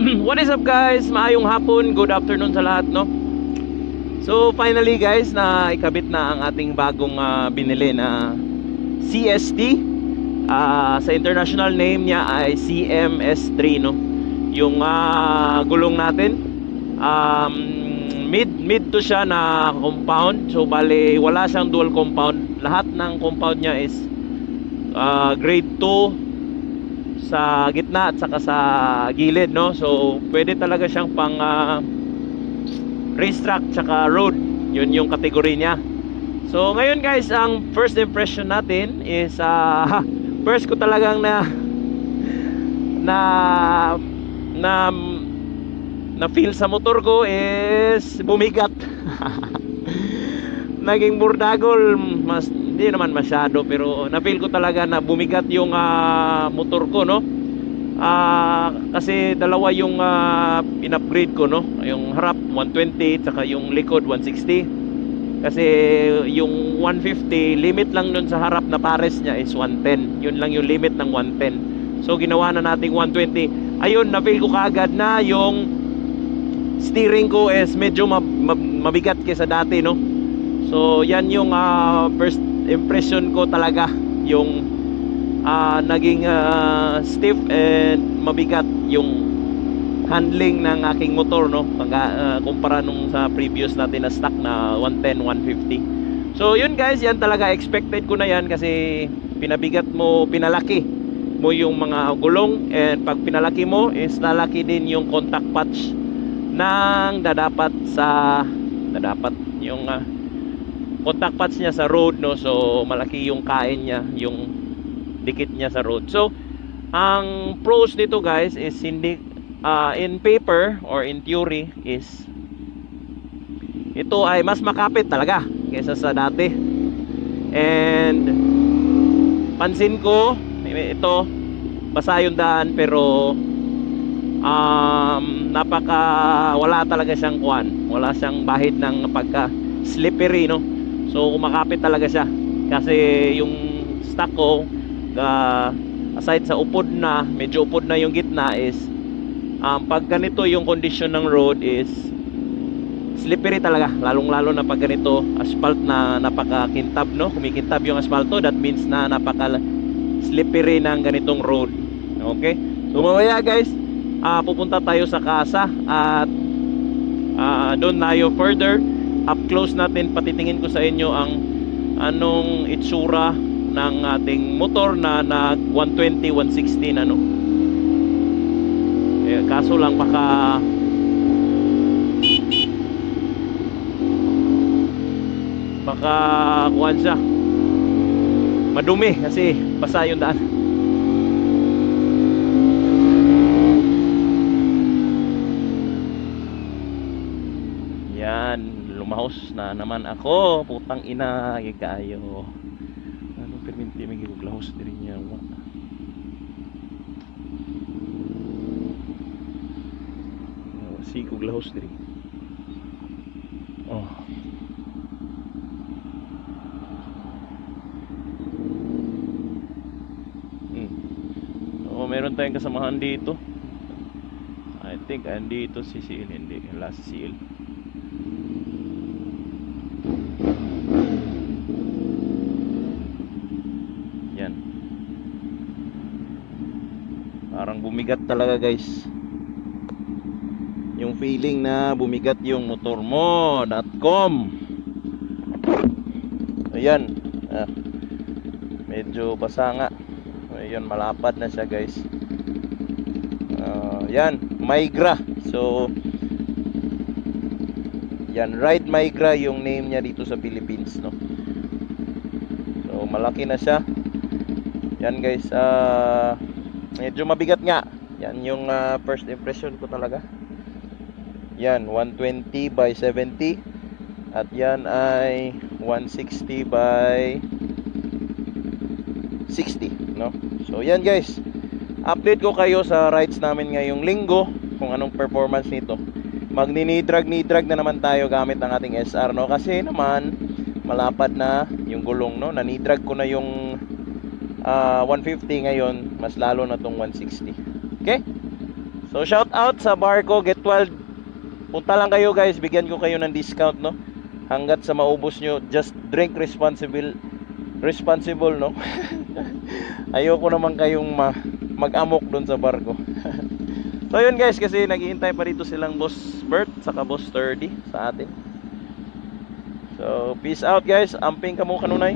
What is up guys? Maayong hapon, good afternoon sa lahat, no? So finally guys, na ikabit na ang ating bagong binili na CST. Sa international name niya ay CMS3, no? Yung gulong natin, um, mid to siya na compound. So bale, wala siyang dual compound. Lahat ng compound niya is grade 2 sa gitna at saka sa gilid, no? So pwede talaga siyang pang racetrack tsaka road. Yun yung kategory niya. So ngayon guys, ang first impression natin is first ko talagang na na na feel sa motor ko is bumigat. Naging burdagol, hindi naman masyado, pero na feel ko talaga na bumigat yung motor ko, no? Kasi dalawa yung in-upgrade ko, no? Yung harap 120 saka yung likod 160. Kasi yung 150 limit lang dun sa harap na pares niya is 110. Yun lang yung limit ng 110. So ginawa na nating 120. Ayun, na feel ko kaagad na yung steering ko is medyo mabigat kaysa dati, no? So yan yung first impression ko talaga, yung naging stiff and mabigat yung handling ng aking motor, no? Kumpara nung sa previous natin na stock na 110, 150. So yun guys, yan talaga, expected ko na yan kasi pinabigat mo, pinalaki mo yung mga gulong, and pag pinalaki mo is lalaki din yung contact patch ng dadapat yung contact pads niya sa road, no? So malaki yung kain niya, yung dikit niya sa road. So ang pros nito guys is hindi in paper or in theory is ito ay mas makapit talaga kaysa sa dati. And pansin ko ito, basa yung daan, pero wala talaga siyang wala siyang bahid ng pagka slippery, no? So kumakapit talaga siya. Kasi yung stock ko, aside sa medyo upod na yung gitna, is pag ganito yung condition ng road is slippery talaga. Lalong lalo na pag ganito asphalt na napakakintab, no? Kumikintab yung asfalto, that means na napaka slippery ng ganitong road. Okay? So mamaya guys, pupunta tayo sa casa at doon tayo further up close natin, patitingin ko sa inyo ang anong itsura ng ating motor na 120, 160 na, no? Kaso lang baka kuwan siya, madumi kasi basa yung daan. Yan, lumahos na naman ako, putang ina kayo. Anong perminti may giglahos diri niya, wa? Si giglahos diri. Oh. Oh, meron tayong kasamahan dito. I think andito si CL, hindi, last CL. Yan. Parang bumigat talaga guys. Yung feeling na bumigat yung motor mo.com. Ayan. Medyo basa nga. Ayun, malapad na siya guys. Yan, Migra. So yan, Ride Migra yung name niya dito sa Philippines, no? So malaki na siya. Yan guys, medyo mabigat nga. Yan yung first impression ko talaga. Yan, 120 by 70. At yan ay 160 by 60, no? So yan guys, update ko kayo sa rides namin ngayong linggo kung anong performance nito. Magninidrag na naman tayo gamit ang ating SR, no? Kasi naman malapad na yung gulong, no? Nanidrag ko na yung 150 ngayon, mas lalo na tong 160. Okay? So shout out sa Barco Get Wild. Punta lang kayo guys, bigyan ko kayo ng discount, no? Hanggat sa maubos nyo, just drink responsible, no? Ayoko naman kayong mag-amok doon sa barko. So yun guys, kasi naghihintay pa dito silang Boss Bert saka Boss Sturdy sa atin. So peace out guys, amping kamo kanunay.